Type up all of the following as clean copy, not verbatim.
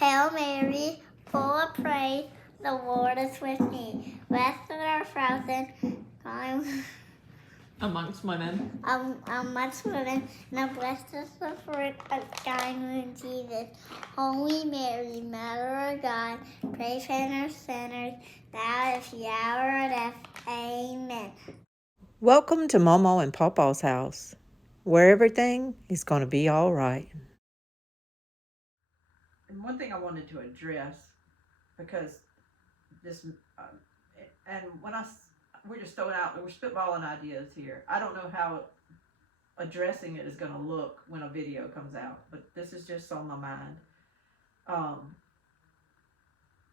Hail Mary, full of praise, the Lord is with me. Blessed are frozen, I'm amongst women. amongst women, and blessed is the fruit of thy womb, Jesus. Holy Mary, Mother of God, pray for us sinners, now is the hour of death. Amen. Welcome to Momo and Pawpaw's house, where everything is going to be all right. And one thing I wanted to address, because this, and when we're just throwing out, we're spitballing ideas here. I don't know how addressing it is going to look when a video comes out, but this is just on my mind.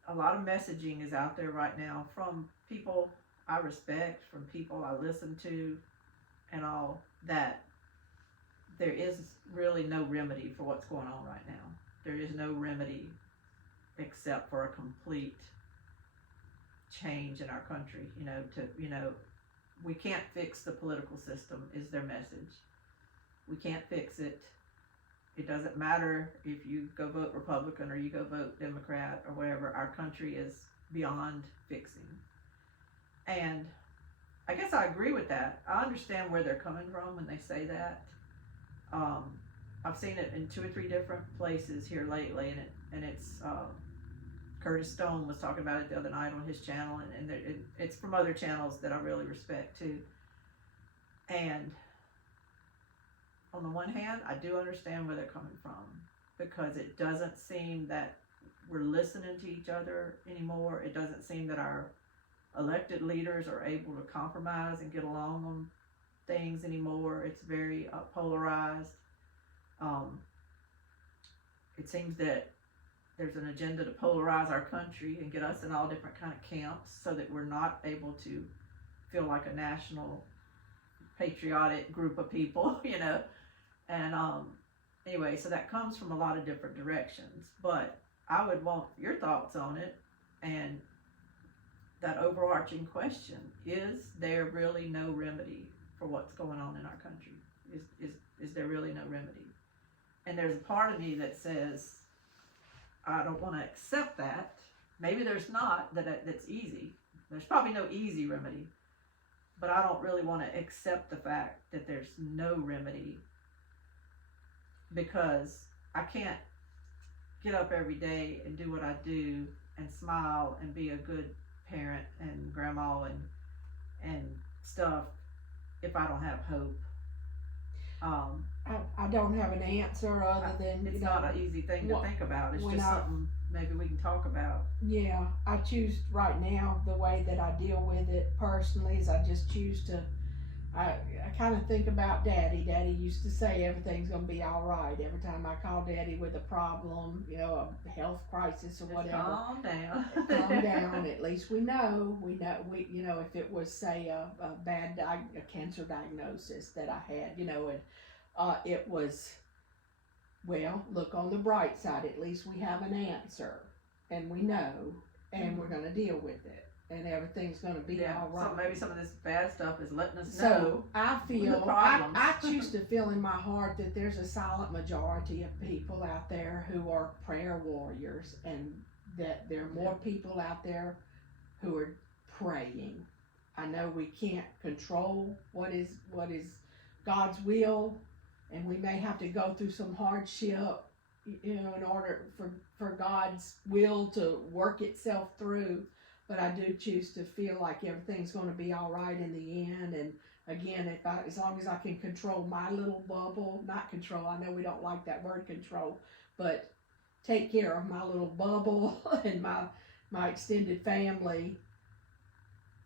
A lot of messaging is out there right now from people I respect, from people I listen to, and all that. There is really no remedy for what's going on right now. There is no remedy except for a complete change in our country. We can't fix the political system is their message. We can't fix it. It doesn't matter if you go vote Republican or you go vote Democrat or whatever. Our country is beyond fixing. And I guess I agree with that. I understand where they're coming from when they say that. I've seen it in 2 or 3 different places here lately, and it's Curtis Stone was talking about it the other night on his channel, and it's from other channels that I really respect too. And on the one hand, I do understand where they're coming from, because it doesn't seem that we're listening to each other anymore. It doesn't seem that our elected leaders are able to compromise and get along on things anymore. It's very polarized. It seems that there's an agenda to polarize our country and get us in all different kind of camps so that we're not able to feel like a national patriotic group of people, And anyway, so that comes from a lot of different directions. But I would want your thoughts on it, and that overarching question: is there really no remedy for what's going on in our country? Is there really no remedy? And there's a part of me that says, I don't want to accept that. Maybe there's not, that's easy. There's probably no easy remedy. But I don't really want to accept the fact that there's no remedy, because I can't get up every day and do what I do and smile and be a good parent and grandma and stuff if I don't have hope. I don't have an answer other than it's not an easy thing to think about. It's just something maybe we can talk about. Yeah, I choose right now, the way that I deal with it personally is I just choose to, I kind of think about Daddy. Daddy used to say everything's going to be all right. Every time I call Daddy with a problem, a health crisis or just whatever. Calm down. Calm down. At least we know, if it was, say, a cancer diagnosis that I had, and it was, well, look on the bright side. At least we have an answer, and we know, and we're going to deal with it. And everything's going to be all right. So maybe some of this bad stuff is letting us so know. I feel, I choose to feel in my heart that there's a silent majority of people out there who are prayer warriors, and that there are more people out there who are praying. I know we can't control what is God's will, and we may have to go through some hardship, in order for God's will to work itself through. But I do choose to feel like everything's going to be all right in the end. And again, as long as I can control my little bubble, not control, I know we don't like that word control, but take care of my little bubble and my extended family.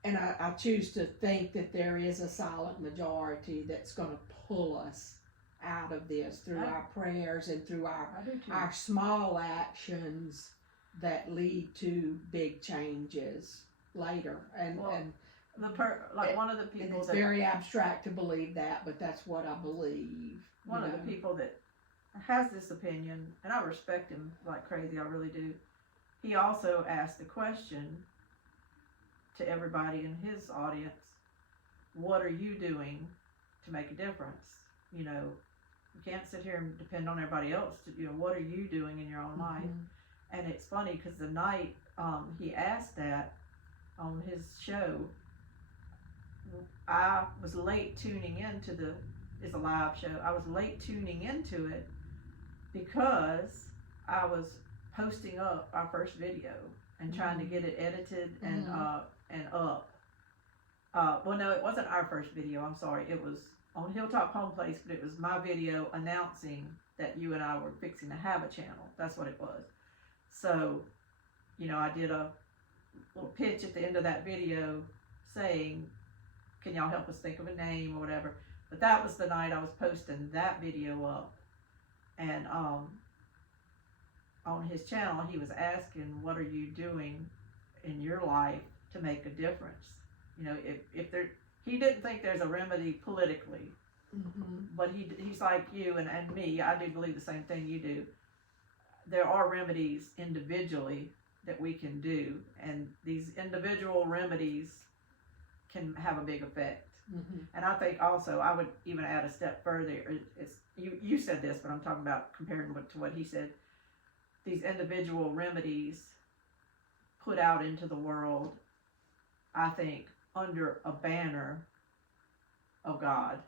And I choose to think that there is a silent majority that's going to pull us out of this through our prayers and through our small actions that lead to big changes later. One of the people it's very abstract to believe that, but that's what I believe. One of the people that has this opinion, and I respect him like crazy, I really do. He also asked the question to everybody in his audience: what are you doing to make a difference? You can't sit here and depend on everybody else to, what are you doing in your own life? And it's funny because the night he asked that on his show, I was late tuning into it's a live show. I was late tuning into it because I was posting up our first video and trying to get it edited and up. Well, no, it wasn't our first video. I'm sorry. It was on Hilltop Home Place, but it was my video announcing that you and I were fixing to have a channel. That's what it was. So, you know, I did a little pitch at the end of that video saying, can y'all help us think of a name or whatever. But that was the night I was posting that video up. And on his channel, he was asking, what are you doing in your life to make a difference? You know, if there, he didn't think there's a remedy politically, but he's like you and me. I do believe the same thing you do. There are remedies individually that we can do, and these individual remedies can have a big effect. And I think also I would even add a step further. It's you said this, but I'm talking about comparing to what he said. These individual remedies put out into the world, I think, under a banner of God,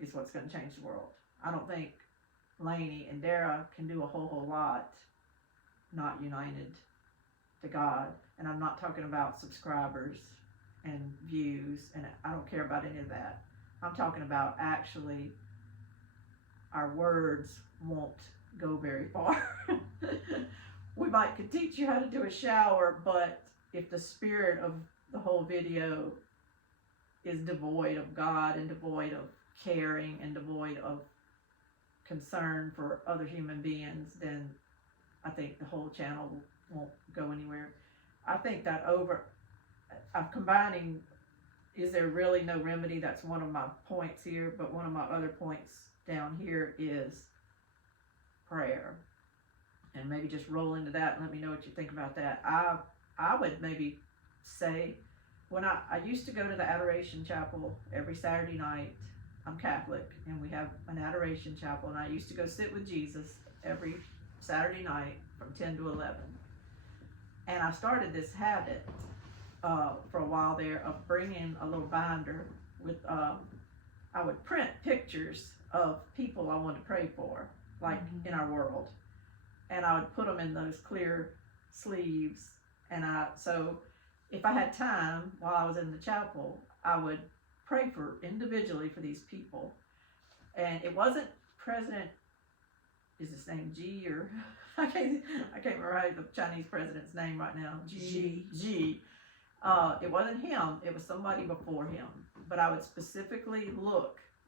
is what's going to change the world. I don't think Lainey and Dara can do a whole lot not united to God. And I'm not talking about subscribers and views, and I don't care about any of that. I'm talking about actually our words won't go very far. We could teach you how to do a shower, but if the spirit of the whole video is devoid of God and devoid of caring and devoid of concern for other human beings, then I think the whole channel won't go anywhere. I think that I'm combining, is there really no remedy? That's one of my points here, but one of my other points down here is prayer. And maybe just roll into that and let me know what you think about that. I would maybe say, when I used to go to the Adoration Chapel every Saturday night. I'm Catholic, and we have an Adoration Chapel, and I used to go sit with Jesus every Saturday night from 10 to 11. And I started this habit for a while there of bringing a little binder with, I would print pictures of people I wanted to pray for, like in our world. And I would put them in those clear sleeves. And so if I had time while I was in the chapel, I would pray for individually for these people. And it wasn't President, is his name G, or I can't remember the Chinese president's name right now. G. It wasn't him, it was somebody before him. But I would specifically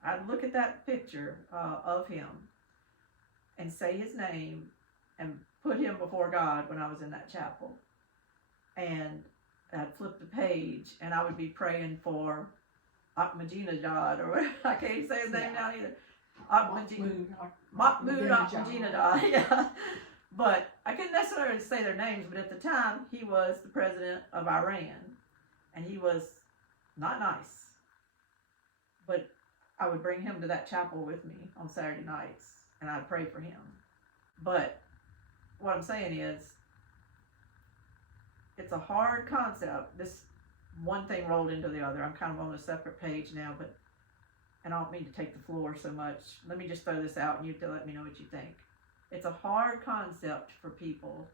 I'd look at that picture of him and say his name and put him before God when I was in that chapel. And I'd flip the page and I would be praying for Ahmadinejad, or I can't even say his name now either. Mahmoud Ahmadinejad, yeah. But I couldn't necessarily say their names, but at the time, he was the president of Iran, and he was not nice. But I would bring him to that chapel with me on Saturday nights, and I'd pray for him. But what I'm saying is, it's a hard concept. This one thing rolled into the other. I'm kind of on a separate page now, but and I don't mean to take the floor so much. Let me just throw this out and you have to let me know what you think. It's a hard concept for people,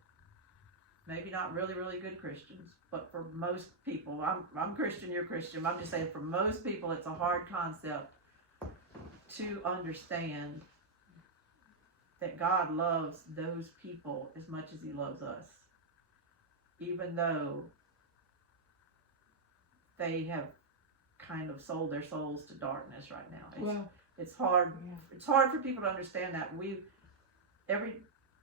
maybe not really, really good Christians, but for most people, I'm Christian, you're Christian, I'm just saying for most people it's a hard concept to understand that God loves those people as much as he loves us, even though they have kind of sold their souls to darkness right now. It's hard. Yeah. It's hard for people to understand that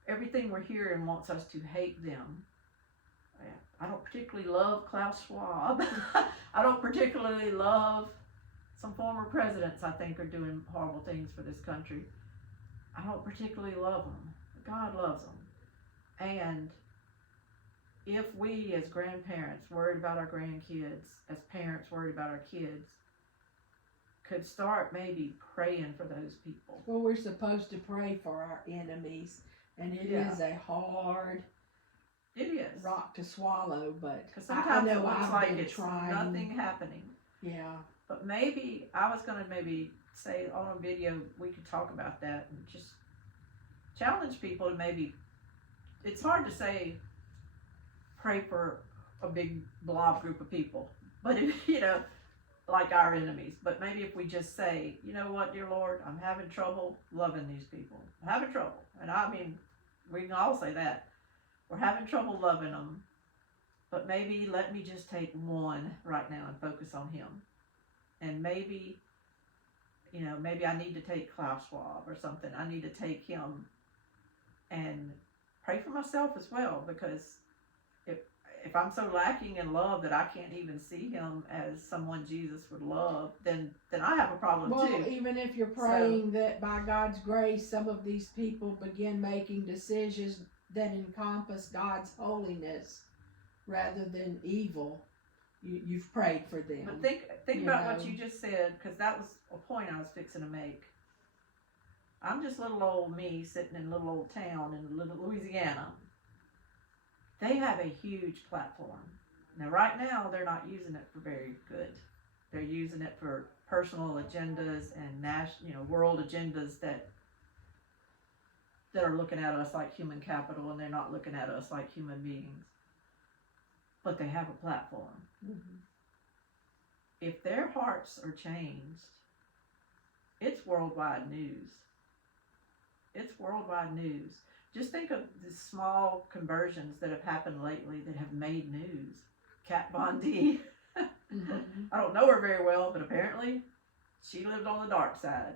everything we're hearing wants us to hate them. I don't particularly love Klaus Schwab. I don't particularly love some former presidents I think are doing horrible things for this country. I don't particularly love them. God loves them. And if we as grandparents worried about our grandkids, as parents worried about our kids, could start maybe praying for those people. Well, we're supposed to pray for our enemies And it Yeah. is a hard It is. rock to swallow, but Because I sometimes it know looks I've like been it's trying. nothing happening. Yeah. But maybe, I was going to maybe say on a video, we could talk about that and just challenge people to maybe, it's hard to say, pray for a big blob group of people. But if, you know, like our enemies. But maybe if we just say, you know what, dear Lord, I'm having trouble loving these people. I'm having trouble. And I mean, we can all say that. We're having trouble loving them. But maybe let me just take one right now and focus on him. And maybe, you know, maybe I need to take Klaus Schwab or something. I need to take him and pray for myself as well, because if I'm so lacking in love that I can't even see him as someone Jesus would love, then I have a problem Well, too. even if you're praying that by God's grace, some of these people begin making decisions that encompass God's holiness rather than evil, you've prayed for them. But think about what you just said, because that was a point I was fixing to make. I'm just little old me sitting in a little old town in little Louisiana. They have a huge platform. Now, right now, they're not using it for very good. They're using it for personal agendas and world agendas that are looking at us like human capital, and they're not looking at us like human beings. But they have a platform. Mm-hmm. If their hearts are changed, it's worldwide news. It's worldwide news. Just think of the small conversions that have happened lately that have made news. Kat Von D. Mm-hmm. I don't know her very well, but apparently she lived on the dark side.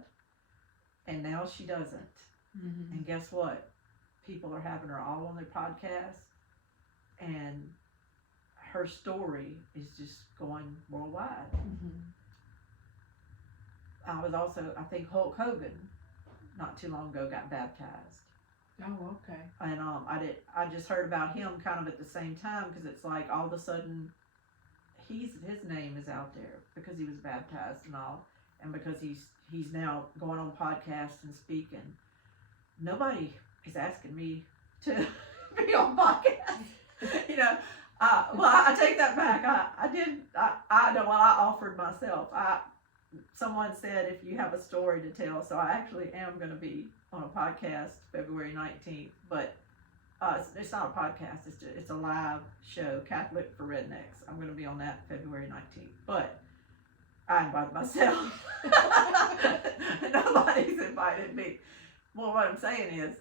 And now she doesn't. Mm-hmm. And guess what? People are having her all on their podcasts. And her story is just going worldwide. Mm-hmm. I think Hulk Hogan, not too long ago, got baptized. Oh, okay. And I just heard about him kind of at the same time, because it's like all of a sudden his name is out there because he was baptized and all, and because he's now going on podcasts and speaking. Nobody is asking me to be on podcasts. You know, I take that back. I offered myself. Someone said if you have a story to tell, so I actually am going to be on a podcast February 19th, but it's not a podcast, it's a live show, Catholic for Rednecks. I'm going to be on that February 19th, but I invited myself. Nobody's invited me. Well, what I'm saying is,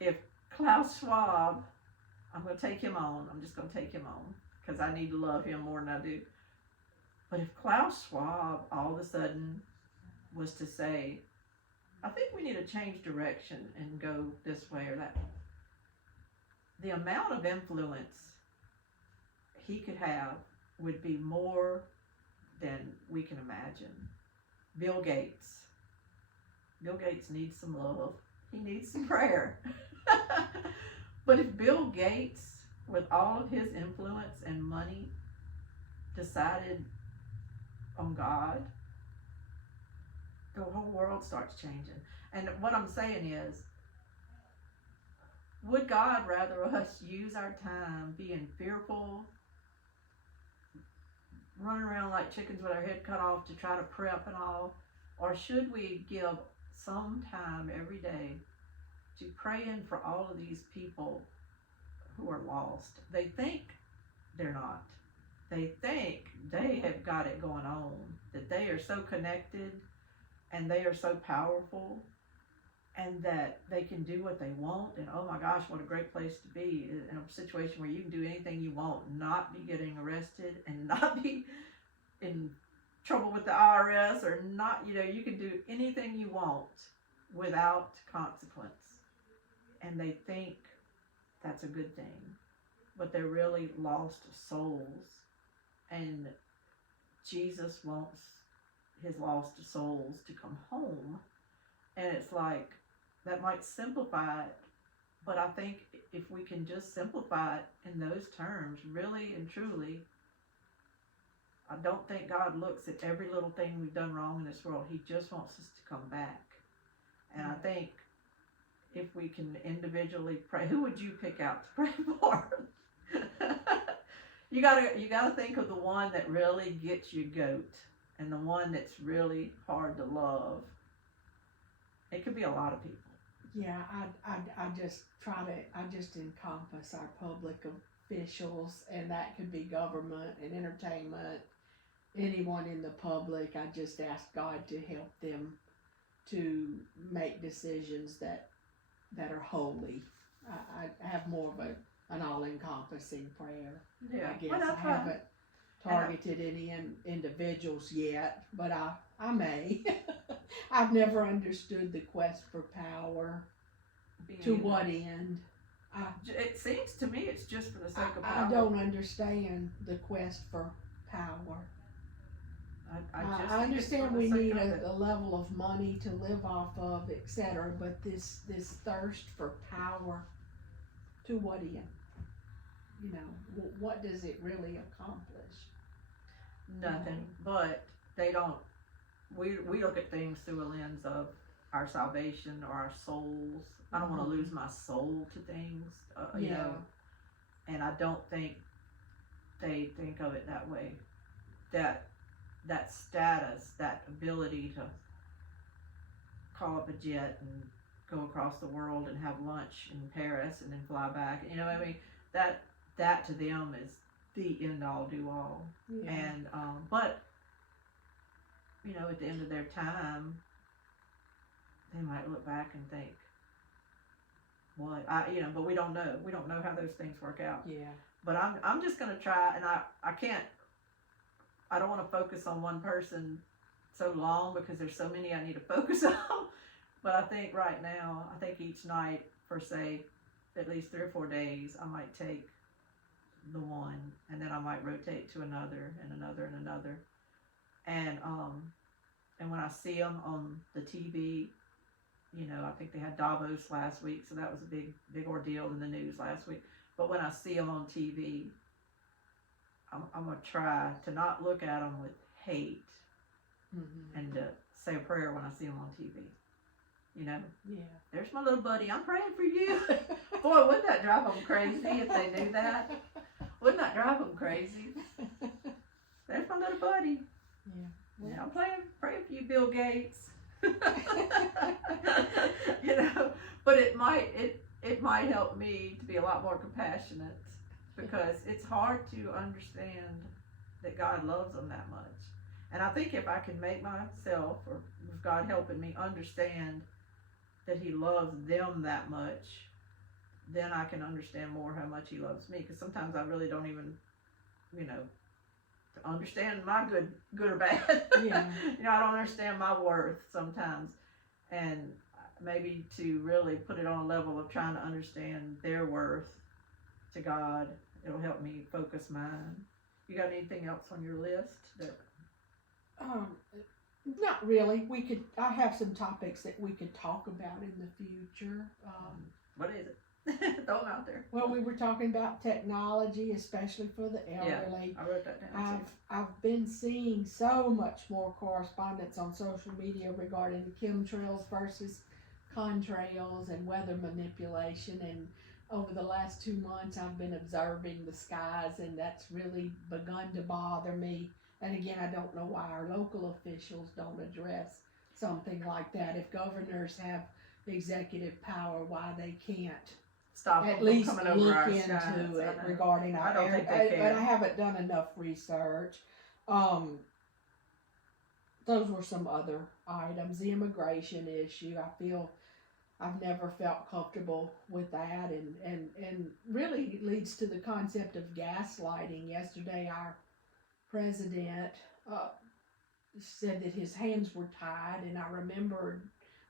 if Klaus Schwab, I'm going to take him on, I'm just going to take him on, because I need to love him more than I do. But if Klaus Schwab all of a sudden was to say, I think we need to change direction and go this way or that, the amount of influence he could have would be more than we can imagine. Bill Gates needs some love. He needs some prayer. But if Bill Gates, with all of his influence and money, decided on God, the whole world starts changing. And what I'm saying is, would God rather us use our time being fearful, running around like chickens with our head cut off to try to prep and all, or should we give some time every day to praying for all of these people who are lost? They think they're not. They think they have got it going on, that they are so connected and they are so powerful, and that they can do what they want. And oh my gosh, what a great place to be in a situation where you can do anything you want, not be getting arrested and not be in trouble with the IRS, or not, you can do anything you want without consequence. And they think that's a good thing, but they're really lost souls. And Jesus wants his lost souls to come home. And it's like, that might simplify it, but I think if we can just simplify it in those terms, really and truly, I don't think God looks at every little thing we've done wrong in this world. He just wants us to come back. And I think if we can individually pray. Who would you pick out to pray for? You gotta think of the one that really gets you goat, and the one that's really hard to love. It could be a lot of people. Yeah, I just encompass our public officials, and that could be government and entertainment, anyone in the public. I just ask God to help them to make decisions that are holy. I have more of an all-encompassing prayer. Yeah, I guess well, I that's fine. haven't targeted any individuals yet, but I may. I've never understood the quest for power. To what end? It seems to me it's just for the sake of I power. don't understand the quest for power. I understand we need a level of money to live off of, etc. But this thirst for power, to what end? You know, what does it really accomplish? Nothing, but they don't. We look at things through a lens of our salvation or our souls. I don't want to lose my soul to things, you know. And I don't think they think of it that way. That status, that ability to call up a jet and go across the world and have lunch in Paris and then fly back. You know, I mean, that to them is the end all do all. Yeah. And but you know, at the end of their time, they might look back and think, what? But we don't know. We don't know how those things work out. Yeah. But I'm just gonna try, and I can't. I don't want to focus on one person so long because there's so many I need to focus on. But I think right now, each night for say at least 3 or 4 days, I might take the one, and then I might rotate to another and another and another. And when I see them on the TV, you know, I think they had Davos last week, so that was a big ordeal in the news last week. But when I see them on TV, I'm going to try to not look at them with hate, and to say a prayer when I see them on TV. You know? Yeah. There's my little buddy. I'm praying for you. Boy, wouldn't that drive them crazy if they knew that? Wouldn't that drive them crazy? There's my little buddy. Yeah. Yeah, I'm praying for you, Bill Gates. You know, but it might help me to be a lot more compassionate, because it's hard to understand that God loves them that much. And I think if I can make myself, or with God helping me, understand that He loves them that much, then I can understand more how much He loves me. Because sometimes I really don't even, you know, understand my good or bad. Yeah. You know, I don't understand my worth sometimes. And maybe to really put it on a level of trying to understand their worth to God, it'll help me focus mine. You got anything else on your list? Not really. I have some topics that we could talk about in the future. What is it? Throw them out there. Well, we were talking about technology, especially for the elderly. I wrote that down too. I've been seeing so much more correspondence on social media regarding the chemtrails versus contrails and weather manipulation. And over the last 2 months, I've been observing the skies, and that's really begun to bother me. And again, I don't know why our local officials don't address something like that. If governors have executive power, why they can't Stop at them least from coming over look our into skies. it regarding our I don't think they area. care. But I haven't done enough research. Those were some other items. The immigration issue, I feel I've never felt comfortable with that, and really it leads to the concept of gaslighting. Yesterday, our president said that his hands were tied, and I remembered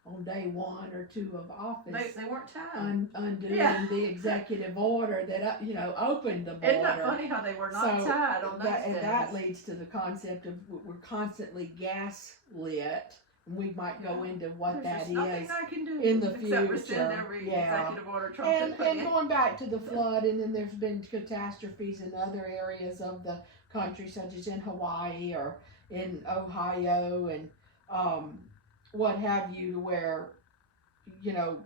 on day 1 or 2 of office, They weren't tied. undoing the executive order that opened the border. Isn't that funny how they were not tied on those days? And that leads to the concept of we're constantly gaslit. We might go into what There's that nothing is I can do in the except future. rescind every executive order Trump And had put in. going back to the flood, and then there's been catastrophes in other areas of the country, such as in Hawaii or in Ohio, and what have you, where, you know,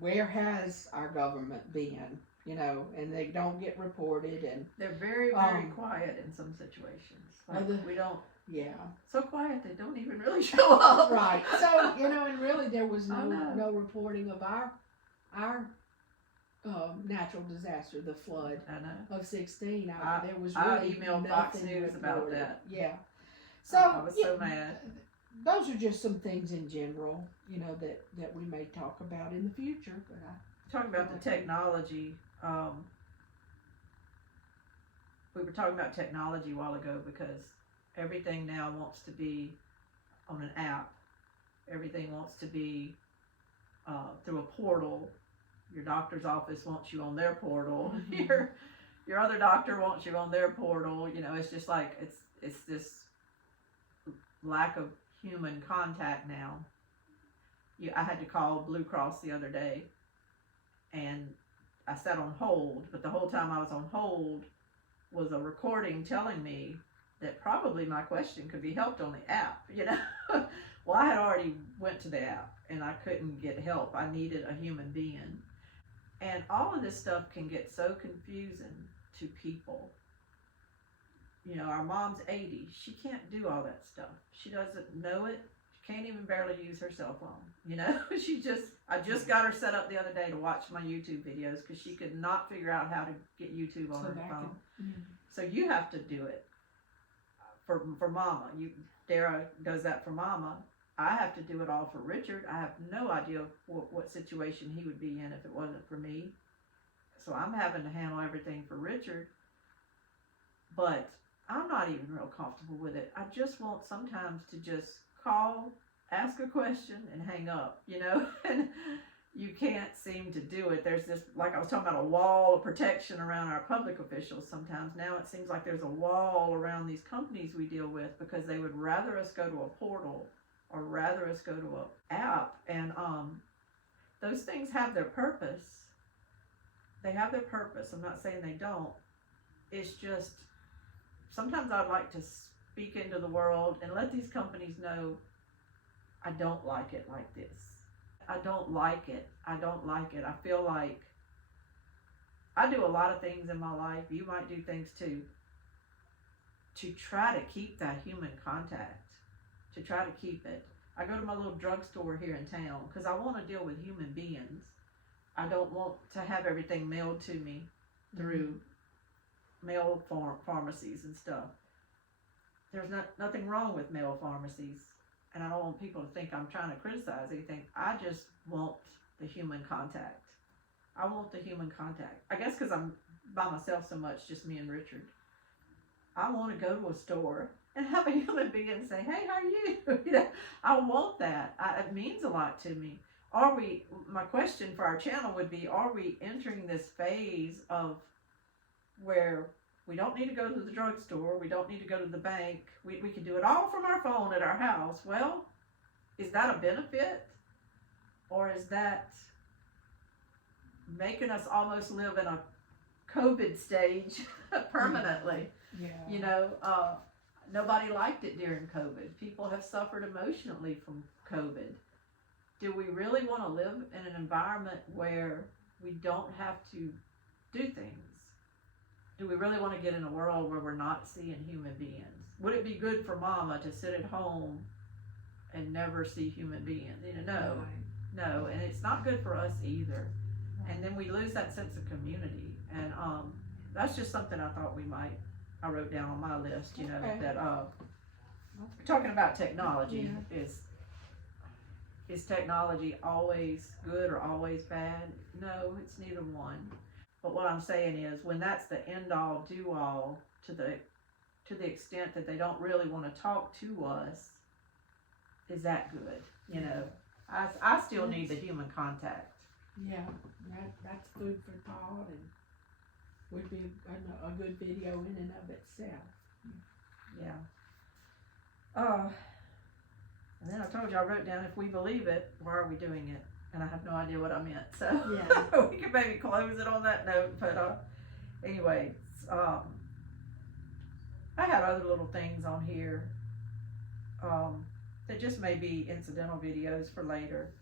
where has our government been? You know, and they don't get reported, and they're very, very quiet in some situations. Like we don't. Yeah. So quiet they don't even really show up. Right. So and really there was no reporting of our natural disaster, the flood of 16. There was really I emailed Fox News reported. about that. Yeah. So I was so mad. Those are just some things in general, that we may talk about in the future. But talking about the technology. We were talking about technology a while ago because everything now wants to be on an app. Everything wants to be through a portal. Your doctor's office wants you on their portal. Your other doctor wants you on their portal. It's just like it's this lack of human contact now. I had to call Blue Cross the other day, and I sat on hold, but the whole time I was on hold was a recording telling me that probably my question could be helped on the app, Well, I had already went to the app and I couldn't get help. I needed a human being. And all of this stuff can get so confusing to people. Our mom's 80. She can't do all that stuff. She doesn't know it. She can't even barely use her cell phone. I just got her set up the other day to watch my YouTube videos because she could not figure out how to get YouTube on her phone. So you have to do it for Mama. Dara does that for Mama. I have to do it all for Richard. I have no idea what situation he would be in if it wasn't for me. So I'm having to handle everything for Richard. But I'm not even real comfortable with it. I just want sometimes to just call, ask a question, and hang up, and you can't seem to do it. There's this, like I was talking about, a wall of protection around our public officials sometimes. Now it seems like there's a wall around these companies we deal with because they would rather us go to a portal or rather us go to an app. And those things have their purpose. They have their purpose. I'm not saying they don't. It's just, sometimes I'd like to speak into the world and let these companies know I don't like it like this. I don't like it. I don't like it. I feel like I do a lot of things in my life. You might do things too. To try to keep that human contact. To try to keep it. I go to my little drugstore here in town because I want to deal with human beings. I don't want to have everything mailed to me through mail pharmacies and stuff. There's nothing wrong with mail pharmacies, and I don't want people to think I'm trying to criticize anything. I just want the human contact. I want the human contact. I guess because I'm by myself so much, just me and Richard. I want to go to a store and have a human being say, "Hey, how are you?" I want that. It means a lot to me. My question for our channel would be, are we entering this phase of where we don't need to go to the drugstore, we don't need to go to the bank, we can do it all from our phone at our house? Well, is that a benefit? Or is that making us almost live in a COVID stage permanently? Yeah. Nobody liked it during COVID. People have suffered emotionally from COVID. Do we really want to live in an environment where we don't have to do things? Do we really want to get in a world where we're not seeing human beings? Would it be good for Mama to sit at home and never see human beings? No. No, and it's not good for us either. And then we lose that sense of community. And that's just something I thought I wrote down on my list, that talking about technology, is technology always good or always bad? No, it's neither one. But what I'm saying is, when that's the end all do all, to the extent that they don't really want to talk to us, is that good? I still need the human contact. Yeah, that's food for thought, and would be a good video in and of itself. Yeah. And then I told you, I wrote down, if we believe it, why are we doing it? And I have no idea what I meant. So yeah. We could maybe close it on that note. But anyway, I had other little things on here that just may be incidental videos for later.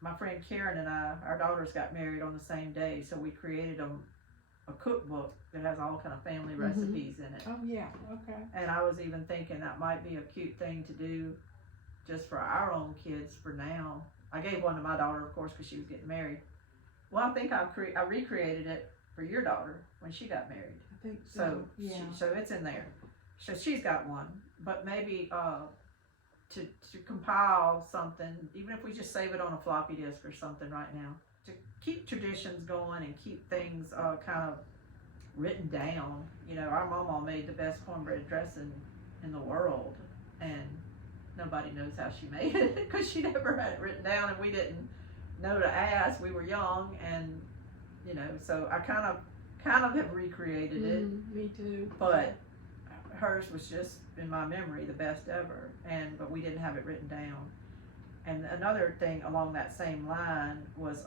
my friend Karen and I, our daughters got married on the same day, so we created a cookbook that has all kind of family recipes in it. Oh yeah, okay. And I was even thinking that might be a cute thing to do just for our own kids for now. I gave one to my daughter, of course, because she was getting married. Well, I think I recreated it for your daughter when she got married. I think so. So yeah. so it's in there. So she's got one, but maybe to compile something, even if we just save it on a floppy disk or something right now, to keep traditions going and keep things kind of written down. You know, our mama made the best cornbread dressing in the world, and nobody knows how she made it because she never had it written down, and we didn't know to ask. We were young, and you know, so I kind of have recreated it. Me too. But hers was just in my memory the best ever, but we didn't have it written down. And another thing along that same line was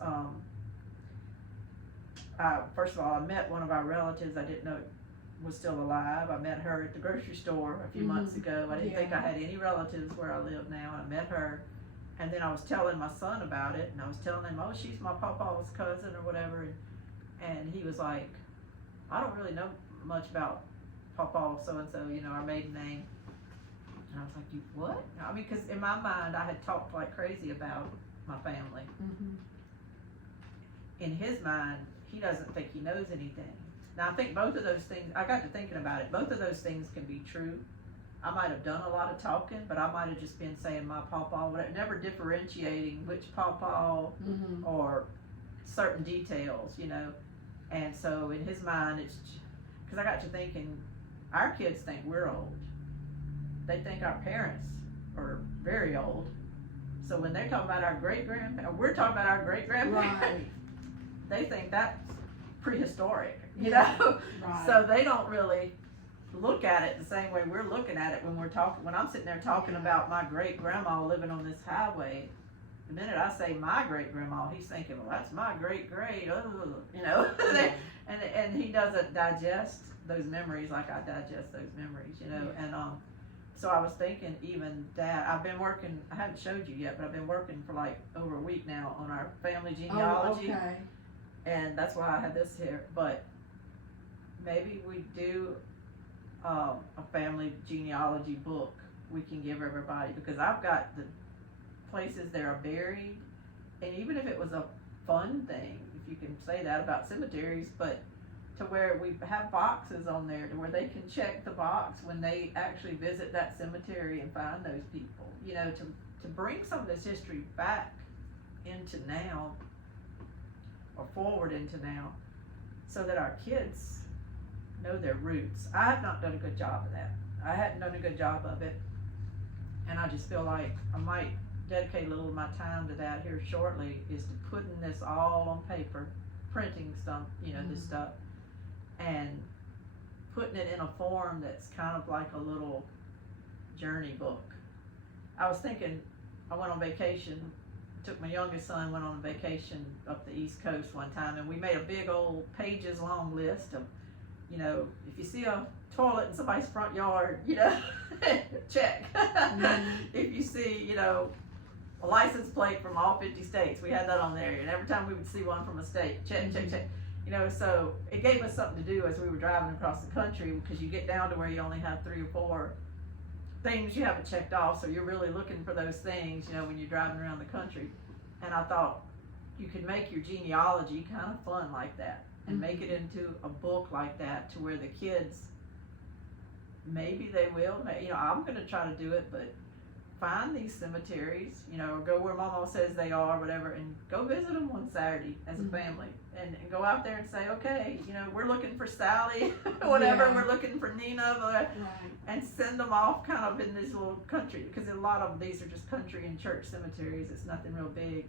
first of all, I met one of our relatives I didn't know was still alive. I met her at the grocery store a few months ago. I didn't think I had any relatives where I live now. I met her, and then I was telling my son about it, and I was telling him, oh, she's my papa's cousin or whatever, and he was like, I don't really know much about Papa so-and-so, you know, our maiden name. And I was like, you what? I mean, because in my mind, I had talked like crazy about my family. In his mind, he doesn't think he knows anything. Now, I think both of those things, I got to thinking about it, both of those things can be true. I might have done a lot of talking, but I might have just been saying my papa, whatever, never differentiating which papa or certain details, you know. And so in his mind, it's, because I got to thinking, our kids think we're old. They think our parents are very old. So when they're talking about our great-grandparents, we're talking about our great-grandparents, Right. they think that's prehistoric, you Yeah. know? Right. So they don't really look at it the same way we're looking at it when we're talking, when I'm sitting there talking about my great-grandma living on this highway. The minute I say my great-grandma, he's thinking, well, that's my great-great, you know? and he doesn't digest those memories like I digest those memories, you know? And so I was thinking even that, I've been working, I haven't showed you yet, but I've been working for like over a week now on our family genealogy. Oh, okay. And that's why I had this here, but maybe we do a family genealogy book we can give everybody, because I've got the places that are buried, and even if it was a fun thing, if you can say that about cemeteries, but to where we have boxes on there to where they can check the box when they actually visit that cemetery and find those people, you know, to bring some of this history back into now or forward into now, so that our kids know their roots. I have not done a good job of that. I hadn't done a good job of it, and I just feel like I might dedicate a little of my time to that here shortly, is to putting this all on paper, printing some, you know, this stuff, and putting it in a form that's kind of like a little journey book. I was thinking, I went on vacation, took my youngest son, went on a vacation up the East Coast one time, and we made a big old pages long list of, you know, if you see a toilet in somebody's front yard, you know, check. If you see, you know, a license plate from all 50 states, we had that on there, and every time we would see one from a state, check, check, check. You know, so it gave us something to do as we were driving across the country, because you get down to where you only have 3 or 4 things you haven't checked off, so you're really looking for those things, you know, when you're driving around the country. And I thought you could make your genealogy kind of fun like that, and make it into a book like that, to where the kids, maybe they will, you know, I'm going to try to do it, but find these cemeteries, you know, or go where Mama says they are, whatever, and go visit them one Saturday as a family, and go out there and say, okay, you know, we're looking for Sally, whatever, we're looking for Nina, and send them off kind of in this little country, because a lot of these are just country and church cemeteries. It's nothing real big.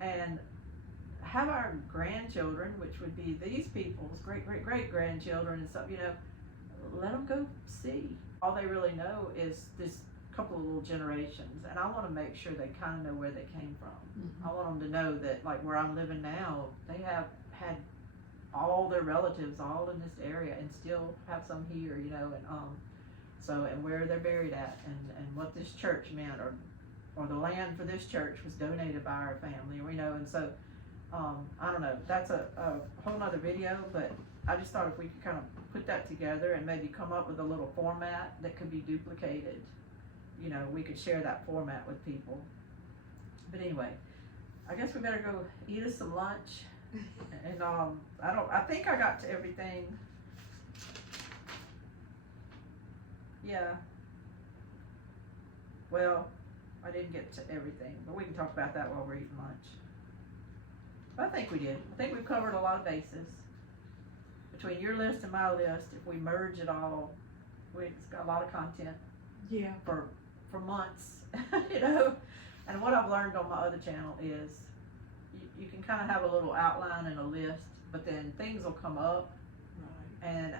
And have our grandchildren, which would be these people's great-great-great-grandchildren and stuff, you know, let them go see. All they really know is this couple of little generations, and I want to make sure they kind of know where they came from. I want them to know that, like where I'm living now, they have had all their relatives all in this area, and still have some here, you know, and so, and where they're buried at, and what this church meant, or or the land for this church was donated by our family, or, you know, and so, I don't know, that's a whole nother video, but I just thought if we could kind of put that together and maybe come up with a little format that could be duplicated, you know, we could share that format with people. But anyway, I guess we better go eat us some lunch. And I think I got to everything. Yeah. Well, I didn't get to everything, but we can talk about that while we're eating lunch. But I think we did. I think we've covered a lot of bases. Between your list and my list, if we merge it all, it's got a lot of content. Yeah. For months, you know. And what I've learned on my other channel is you can kind of have a little outline and a list, but then things will come up, Right. and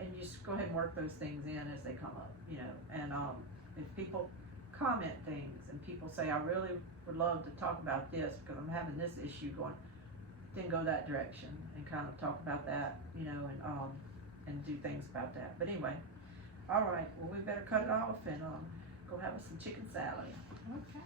you just go ahead and work those things in as they come up, you know. And if people comment things and people say, I really would love to talk about this because I'm having this issue going, then go that direction and kind of talk about that, you know, and do things about that. But anyway, all right, well, we better cut it off and go have us some chicken salad. Okay.